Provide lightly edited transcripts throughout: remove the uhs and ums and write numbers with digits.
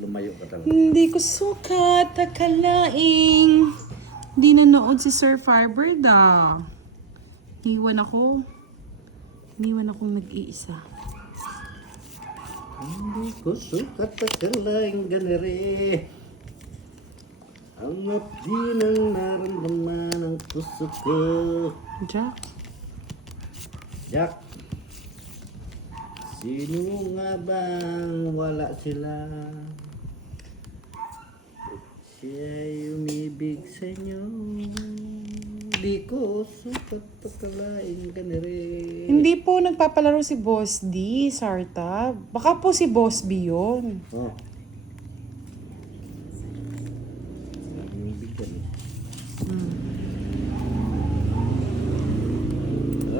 lumayo ka talaga. Hindi ko sukat akalaing hindi nanood si Sir Firebird ah. Iniwan akong nag-iisa. Hindi ko sukat akalaing ganere. Ang abdi ng naramdaman ng puso ko. Jack. Jack, sino nga bang wala sila? Siya'y umibig sa inyo. Di ko sukat akalaing ganere. Hindi po nagpapalaro si Boss D, Sarta. Baka po si Boss B yun. Oh. Umibig ka eh.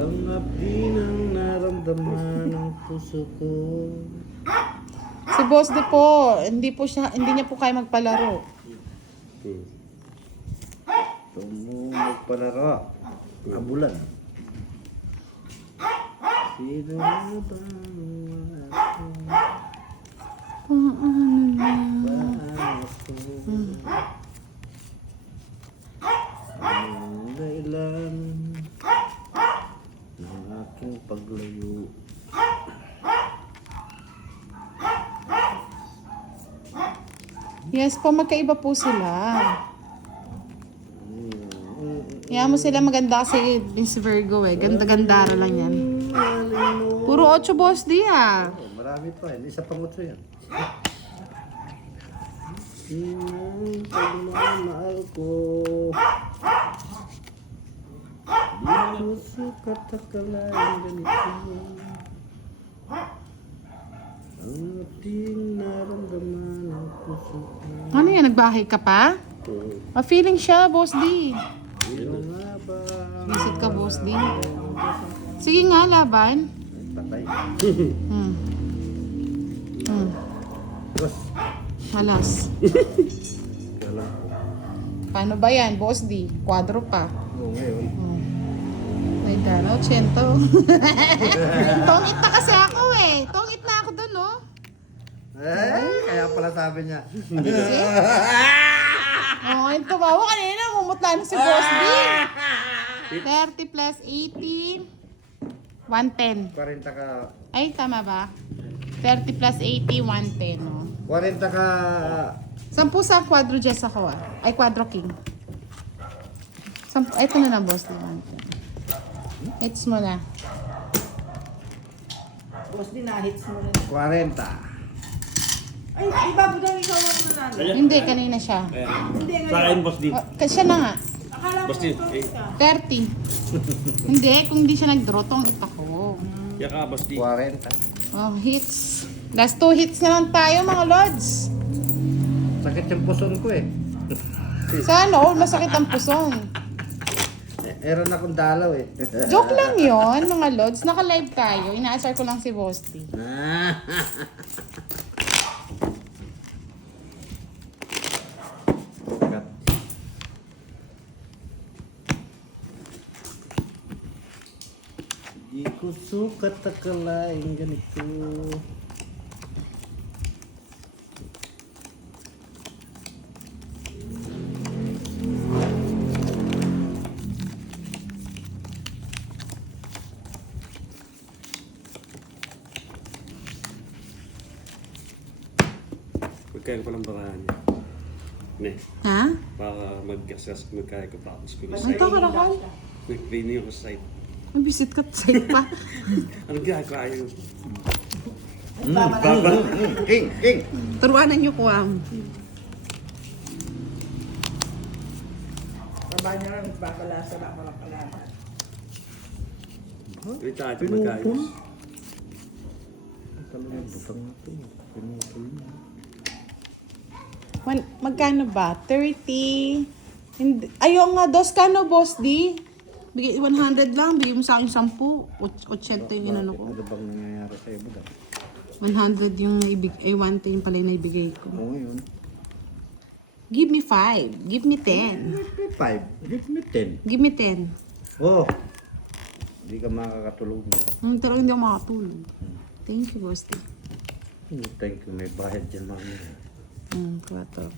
Ang abdi ng naramdaman ng puso ko. Si Boss D po, hindi niya po kaya magpalaro. Tumumog palaro. Abulan. Sino nga ba ako? Ang dahilan ng aking paglayo. Yes po, magkaiba po sila. Kaya mo sila maganda kasi Miss Virgo eh. Ganda-gandara lang yan. Puro 8 Boss D ah. Oh, marami pa. Isa pang utso yan. Sinang pagmamahal ko. Di ko sukat akalain ganito. Ang ating naramdaman ng puso ko. Ano yan, nagbahay ka pa? Ma-feeling siya, Boss D. Sino nga ba? Visit ka, Boss D. Sige nga, laban. Patay. Boss. Malas. Kala ko. Paano ba yan, Boss D? Kwadro pa. Oo, ngayon. May dalaw, 100. Tongit na kasi ako eh. Tongit na ako dun, oh. Kaya pala sabi niya. Oo, yung tumawa kanina. Mumutla na si Boss D. 30 plus 80. 110. 40 ka. Ay, tama ba? 30 plus 80, 110, oh. 40 ka. 10 sa quadro chess ako ah. Ay, quadro king. Ito na lang, Boss D. 110. Hits mo na. Boss din na, hits mo rin. 40. Ay, iba po daw ikaw ang nanalo. Hindi, kanina siya. Hindi, Sa akin, ngayon. Boss D. Kasi siya na nga. Akala ko Boss D, eh. 30. Hindi, kung hindi siya nag-draw, tong ako. Yaka, Boss D. 40. Oh, hits. Last 2 hits na lang tayo, mga lods. Sakit yung puson ko eh. Sana all masakit ang puson. Meron akong dalaw eh. Joke lang yon mga lods. Naka-live tayo. Inaasar ko lang si Boss D. Di ko sukat akalain ganito. Magkaya ko palang barahan niya. Ne, Ha? para magkaya ko pa ako sa Ito site. ka nakal. Nag-renew ko sa site. May visit ka sa'yo pa. Anong ginagawa yun? King, king. Turuanan niyo ko Baba niya lang, nagbabalasa na ako ng kalaban. May tayo magkayos. Talagang butang na ito. Pinutol na. Magkano ba? 30? Hindi. Ayaw nga, dos kano, Boss D? Bigay 100 lang, bigay mo sa akin 10. 80 yung inano ko. Ano bang nangyayari sa iyo ba? 100 yung naibig, 110 pala yung naibigay ko. Oo, ngayon. Give me 5. Give me 10. Give me 5. Give me 10. Give me 10. Oh. Hindi ka makakatulog. Talagang hindi ako makatulog. Thank you, Boss D. Thank you. May bayad dyan, mami. 4.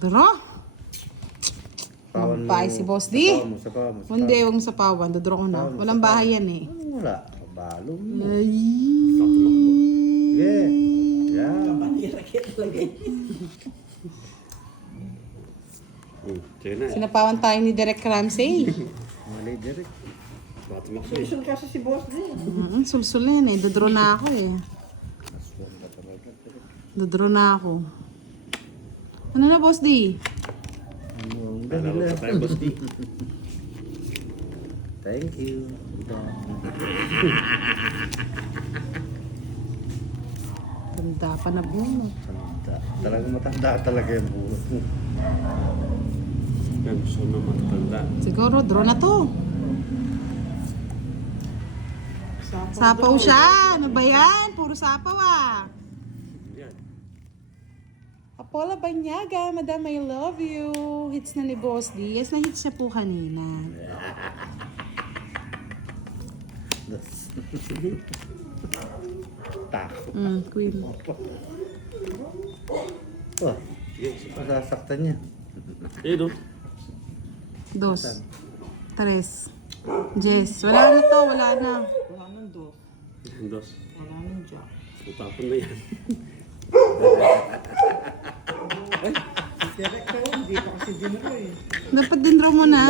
Dara? Pawan mo. Bye si Boss D. Sapawan mo. Hindi, huwag mo sapawan. Dodoro ko na. Walang bahay yan eh. Wala. Balo mo. Ay. Sige. Yan. Sige na. Sinapawan tayo ni Derek Ramsey. Mali direct. Baka tumakbo eh. Sul kasi si boss din. Sulsul na yan eh. Dodoro na ako eh. Aswan ka talaga. Dodoro na ako. Ano na, Boss D? Ang Dalawa ganda. pa tayo, Boss D. Thank you. Ganda pa na bunot. Matanda. Talagang matanda talaga yung buhok mo. Yan, gusto na matanda. Siguro, draw na to. Sapaw siya. Ano ba yan? Puro sapaw ah. Yan. Apollo Banyaga, Madam, I love you. Hits na ni Boss D. Yes, na-hits siya po kanina. Tako. Queen. Oh, Sige, sige. masasaktan niya. Ayun o. 2. 3. Jess. Wala na to. Wala na. Wala nang dos. Yan, dos. Wala nang jack. Utapon na yan. Direct ka yun. Hindi pa kasi dinero eh. Dapat din draw mo na.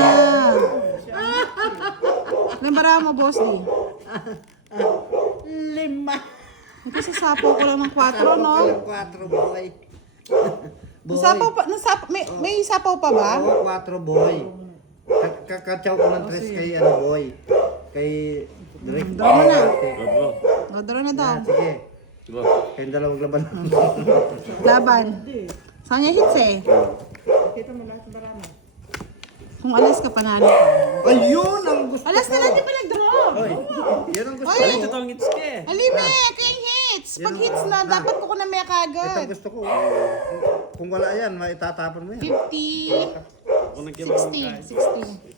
Lambara mo, Boss D. 5. Kasi sapaw ko lang ng 4, no? 4 boy. Sapaw pa, may sapaw pa ba? Oo, 4 boy. Kakatsaw ko ng 3 kay ano boy. Kay Direk. Draw mo na. Bro, Draw na daw. Sige. bro. Kayong dalawang laban. Laban. Saan niya hits eh? Kita mo lahat ng barama. Kung alas ka, panalo ka. Ayun ang gusto Alas ko. na lang, di pa nag-draw. Oy, yun ang gusto Oy! ko. Ito tawang hits ka eh. Alime, kayong hits. Pag hits na, dapat ko na may Ito kagad. gusto ko. Kung wala yan, maitatapon mo yan. 50, Ako nagkibang 60, 60.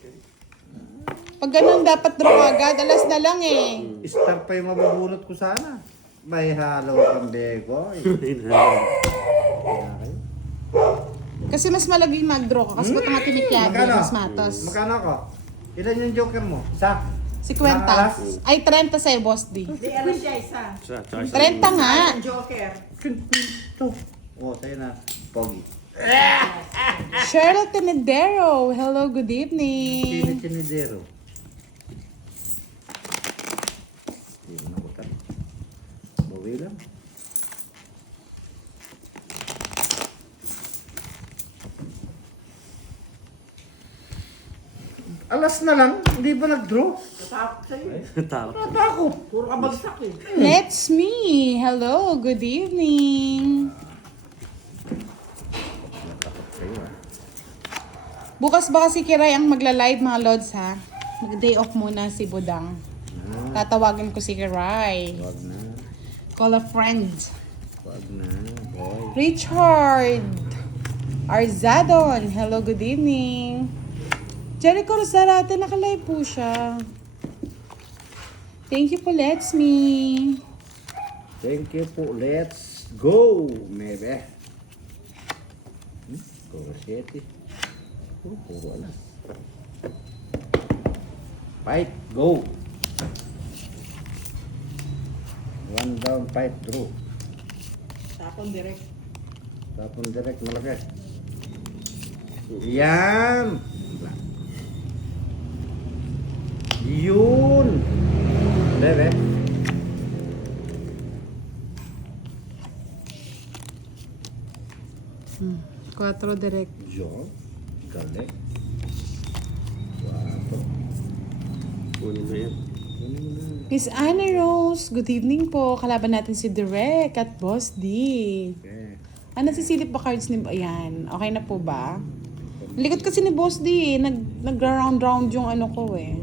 Pag ganun, dapat draw agad. Alas na lang eh. Star pa yung mabubunot ko sana. May halo kang bego. Kasi mas malaging mag-draw ka. Kasi ba't matinik yan, Magkano? mas matos. Magkano ako? Ilan yung joker mo? Isa? 50. Ay, 30 sa'yo, Boss D. Di, alas siya isa. Sa, tsaka 30 nga. Ang joker. Ito. Oh, sa'yo na. Pogi. Cheryl Tenedero. Hello, good evening. Chinidero. Hindi mo nakutan. Bawi lang. Alas na lang, hindi ba nag-draw? Tatakot sa'yo. Takot. Natakot. Puro ka bagsak eh. Let's me. Hello, good evening. Natakot kayo ah. Bukas ba kasi Kiray ang magla-live mga Lods ha? Mag-day off muna si Budang. Tatawagan ko si Kiray. Wag na. Call a friend. Wag na, boy. Richard Arzadon. Hello, good evening. Jericho Rosarate, naka-live po siya. Thank you po, Let's Me. Thank you po. Let's go, maybe. Puro 7. Puro alas. Fight, go. 1 down, fight, draw. Tapon direct. Tapon direct, malaki. Yan. Yun. Bebe. Quattro direct. John. Galing. 4. Kunin na yan. Miss Anna Rose, good evening po. Kalaban natin si Direk at Boss D. Okay. Nasisilip ba cards ni... Ayan, okay na po ba? Likot kasi ni Boss D. Nag-round-round yung ano ko eh.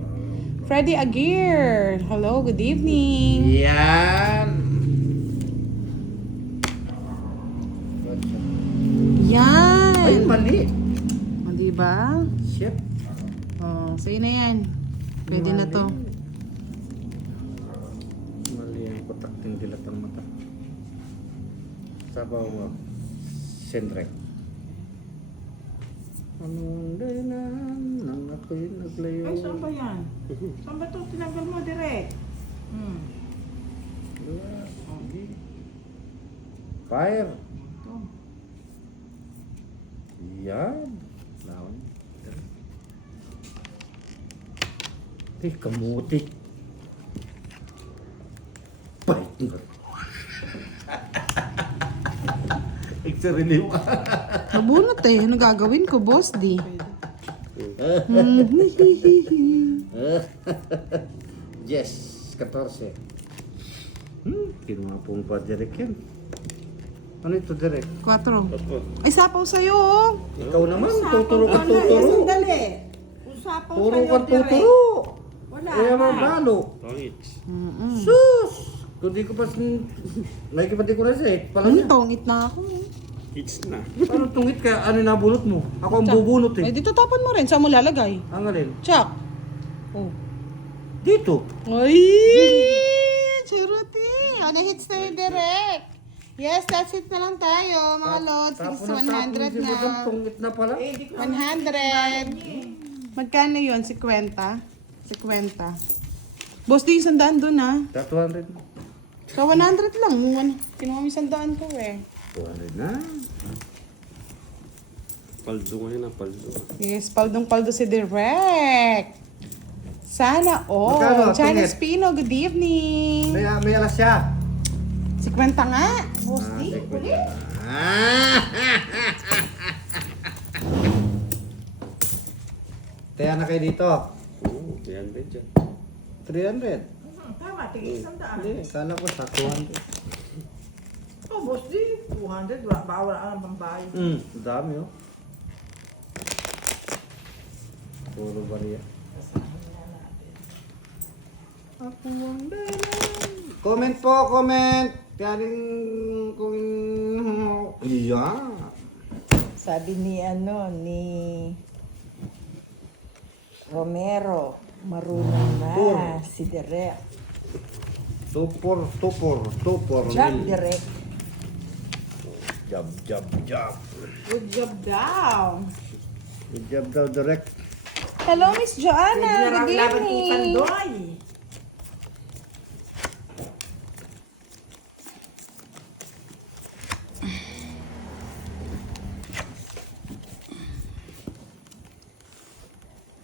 Freddy Aguirre. Hello, good evening. Yan. Yan. Ay, mali. O, diba? Shit. O, sa'yo na yan. Pwede na to. Mali ang kotak ng dilat ng mata. Sabaw mo. Sendrek. Anong dahilan nang ako'y naglayo? Ay, saan ba yan? Saan ba ito? Tinanggal mo direct. Fire. Ito. Yan. Lawan. Kamuti. Bait nga. Nagsarili mo ka. Nabunot eh. Ano gagawin ko, Boss D? Yes, 14. Kinuha pong pa direct yan. Ano ito direct? 4. Ay, sapaw sa'yo, oh. Ikaw naman, Usapan tuturo ka pala. Eh, tuturo. sandali. Usapan Turo sa'yo ka direct. tuturo. Wala Kaya na. magalo. Tongits. Sus! Kung di ko pa nakikipati ko na siya eh. Pala niya. Tongit na ako. Kids na. Paano tungit ka? Ano yung nabunot mo? Ako ang bubunot Eh, eh. dito tapan mo rin. Saan mo lalagay? Ang alin? Chuck. Oh. Dito. Ay! Charity! Ano hits na yung direct? Yes, that's it na lang tayo, mga lods. Tapos 100 si Madam, na. tungit na pala. Eh, di ko 100. Magkano yun? 50? 50. Boss, di yung 100 dun, ha? 200 na. Sa 100 lang. Kinuha mo yung 100 ko, eh. 200 na. Paldo ngayon na, paldo. Yes, paldong-paldo si Direk. Sana all. Magkano? Janice Tungit? Pino, good evening. May alas siya. 50 nga. Boss, di. Ulit. Ah! Kaya na kayo dito. Oo, 300 dyan. 300. Tama, tigil isang daan. Hindi, kala ko sa 200. Oh, boss, di. 200. Bawal ang pambayad. Dami oh. Puro bariya. Ako ang dahilan. Comment po, comment. Galing kung... Yeah. Sabi ni Romero, marunong na si Direk. Tupor. Job, Direk. Job. Good job daw. Good job daw, direct. Hello, Miss Joanna. Good evening. Pandoy.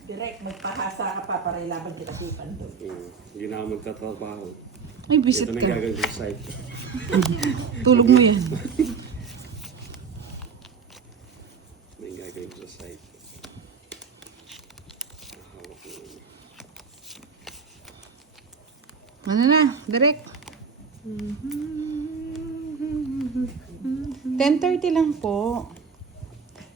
Direk, magpahasa ka pa para ilaban kita si Pandoy. Hindi na ako magtatrabaho. Ay, visit Ito na ka. yung gagawin ko sa site. Tulog mo yan. Ito na yung gagawin ko sa site. Hawak mo. Ano na, Direk? 10:30 lang po.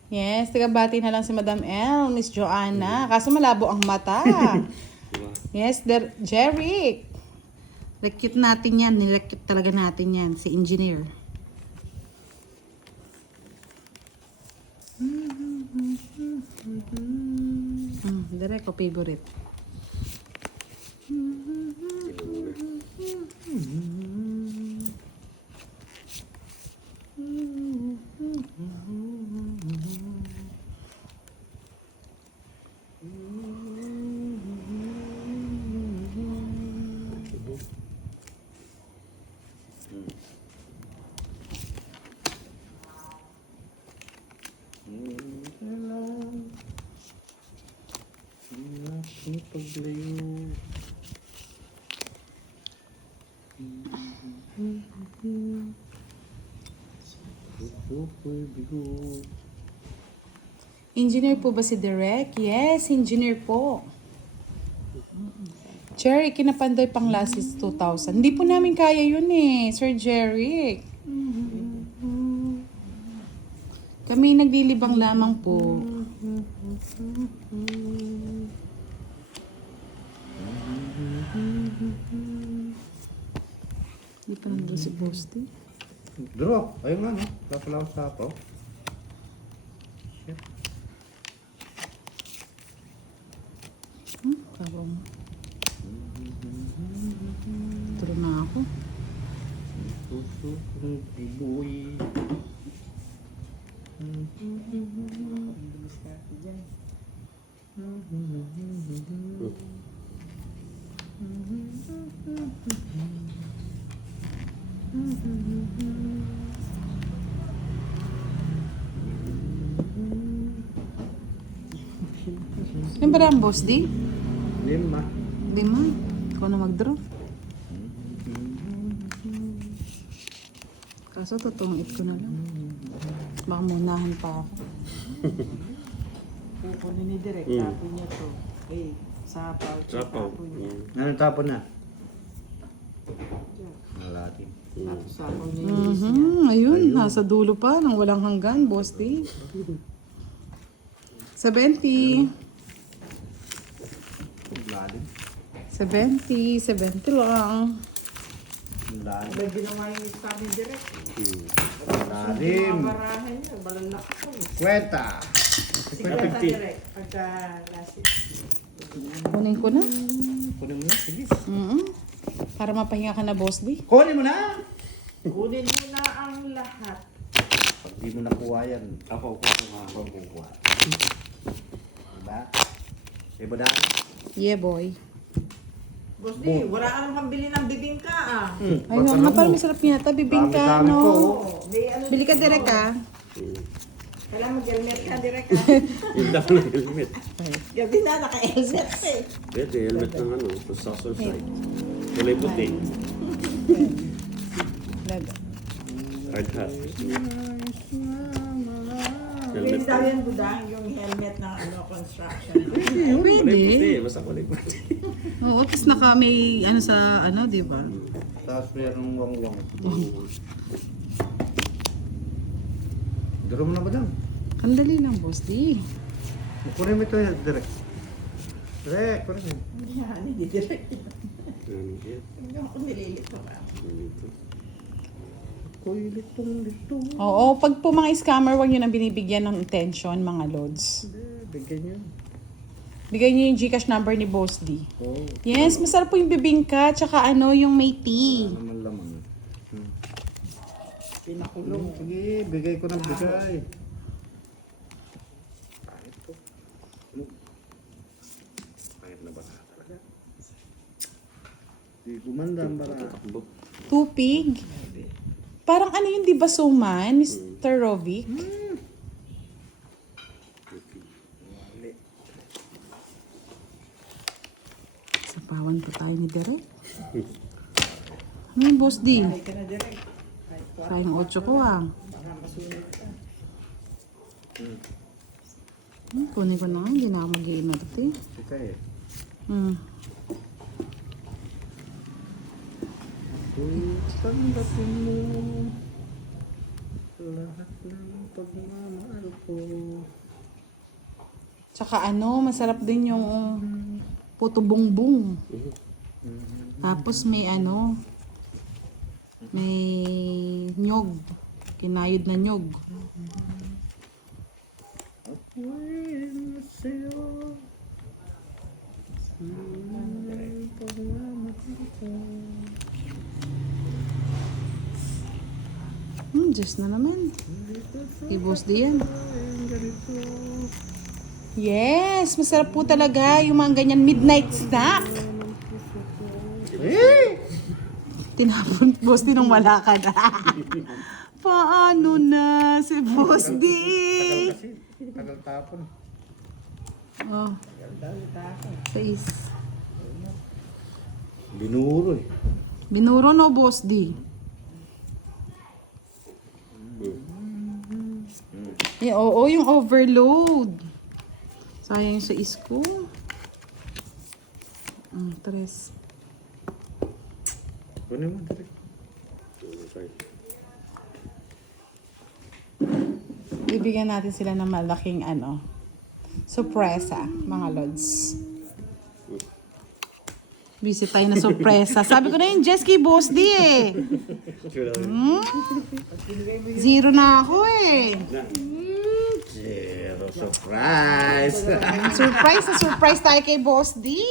Yes, tagabati na lang si Madam L, Miss Joanna. Kaso malabo ang mata. Diba? Yes, Jeric. Recute natin yan. Nirecute talaga natin yan. Si engineer. Direk ko favorite. Paglayo. Engineer po ba si Direk? Yes, engineer po. Jerry, kinapandoy pang last is 2,000. Hindi po namin kaya yun eh, Sir Jerry. Kami naglilibang lamang po. Hindi pa nandun si Bosti. Draw. Ayun nga no. Kapalaw sa apaw. Kabaw mo. Turo na ako. Puso kong ibuy. Yan ba ang Boss D? 5. Di ma. Ikaw na mag-draw. Kaso tutungit ko na lang. Baka munahan pa ako. Kukunin ni Direk, Mm. tapon niya to. Eh, sapaw. Sapaw. Tapon niya. Ano tapon na? Malati. Tapos sapaw niya yung list niya. Ayun, nasa dulo pa nang walang hanggan, Boss D. 70. Lalim. 70. 70 lang. Lalim. May ginawa yung list ni Direk. Lalim. Yung mga barahan niya, balalak ko. Kwenta. Sige na, Direk. Pagka last it. Kunin ko na. Kunin mo na. Sige. Para mapahinga ka na, Boss D. Kunin mo na! Kunin mo na ang lahat. Pag di mo nakuha yan, Ako kukuha. ako ang kukuha. Diba? Diba na? Yeah, boy. Boss D, wala ka nang pambili ng bibingka ah. Ayun nga, parang masarap niya. Bibingka, Dami-dami ko, no? oh. May ano Bili ka direct, ah. Kailangan mag-helmet ka, Direk ah. Yung daw ng helmet. Gabi na, naka-helmet eh. Pwede, helmet ng ano, construction site. Kulay puti. Hard hat. Pwede Helmet. daw yan, Budang, yung helmet ng ano, construction. Kulay puti, Pwede. basta kulay puti. Oo, tapos naka may ano sa ano, di ba? Tapos mayroong wang-wang. Duro mo na ba dyan? Ang dali lang, Boss D. Kunin mo ito yan, direct. Direct, kunin mo. Yan, hindi Direk. Ano yan? Hindi ako nililito ka. Ganito. Kuy, litong. Oo, pag po mga scammer, huwag nyo nang binibigyan ng attention, mga lods. Bigyan niyo. Bigay nyo yung Gcash number ni Boss D. Oo. Yes, masarap po yung bibingka, tsaka ano, yung may tea. Ano man lamang. Pinakulong. Sige, bigay ko ng bigay. Pangit to. Pangit na baka talaga. Di gumanda ang bara. Takbo. Tupig. Parang ano yun, di ba, Suman, Mr. Rovic? Sapawan pa tayo ni Derek. Ano yung Boss D? Ay ka na, Direk. Sayang 8 ko ah. Baka masulit ka. Kunin ko na nga, hindi na ako mag-iinarte. Kita eh. Kuy, tanggapin mo lahat ng pagmamahal ko. Tsaka ano, masarap din yung puto bongbong. Tapos may ano, may nyog. Kinayod na nyog. Ako'y sa'yo ng pagmamahal ko. Diyos na naman. Ibos din yan. Yes, masarap po talaga yung mga ganyan midnight snack. Tinapon boss din nung wala ka na. Paano na si Boss D? Tagal tapon. Oh, 6. Binuro eh. Binuro no, Boss D? Eh, oo, yung overload. Sayang sa isko. 3. Kunin mo direct. Bibigyan natin sila ng malaking ano, sorpresa, mga lods. Busy tayo na sorpresa. Sabi ko na yung Jess kay Boss D eh. 0 na ako eh. Zero surprise. Surprise tayo kay Boss D.